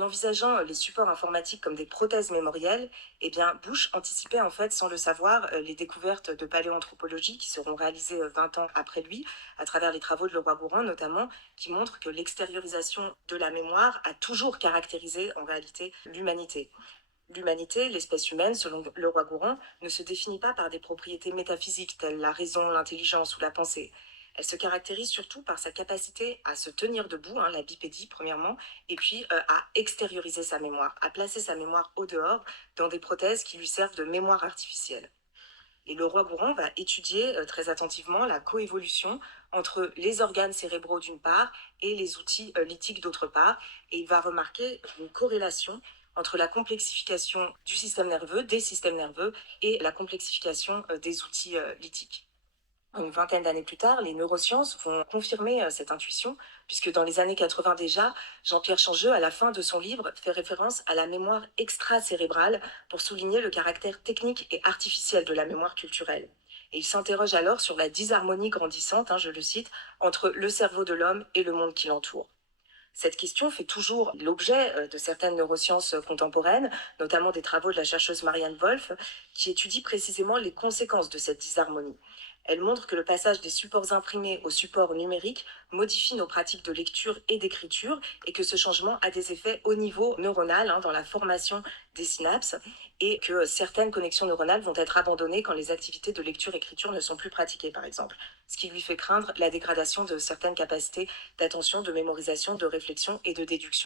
En envisageant les supports informatiques comme des prothèses mémorielles, eh bien, Bush anticipait en fait, sans le savoir, les découvertes de paléoanthropologie qui seront réalisées 20 ans après lui, à travers les travaux de Leroy-Gourhan notamment, qui montrent que l'extériorisation de la mémoire a toujours caractérisé en réalité l'humanité. L'humanité, l'espèce humaine, selon Leroy-Gourhan, ne se définit pas par des propriétés métaphysiques telles la raison, l'intelligence ou la pensée. Elle se caractérise surtout par sa capacité à se tenir debout, hein, la bipédie premièrement, et puis à extérioriser sa mémoire, à placer sa mémoire au dehors dans des prothèses qui lui servent de mémoire artificielle. Et Leroy-Gourhan va étudier très attentivement la coévolution entre les organes cérébraux d'une part et les outils lithiques d'autre part, et il va remarquer une corrélation entre la complexification du système nerveux, des systèmes nerveux, et la complexification des outils lithiques. Une vingtaine d'années plus tard, les neurosciences vont confirmer cette intuition, puisque dans les années 80 déjà, Jean-Pierre Changeux, à la fin de son livre, fait référence à la mémoire extracérébrale pour souligner le caractère technique et artificiel de la mémoire culturelle. Et il s'interroge alors sur la disharmonie grandissante, hein, je le cite, entre le cerveau de l'homme et le monde qui l'entoure. Cette question fait toujours l'objet de certaines neurosciences contemporaines, notamment des travaux de la chercheuse Marianne Wolf, qui étudie précisément les conséquences de cette disharmonie. Elle montre que le passage des supports imprimés aux supports numériques modifie nos pratiques de lecture et d'écriture et que ce changement a des effets au niveau neuronal, hein, dans la formation des synapses, et que certaines connexions neuronales vont être abandonnées quand les activités de lecture-écriture ne sont plus pratiquées, par exemple, ce qui lui fait craindre la dégradation de certaines capacités d'attention, de mémorisation, de réflexion et de déduction.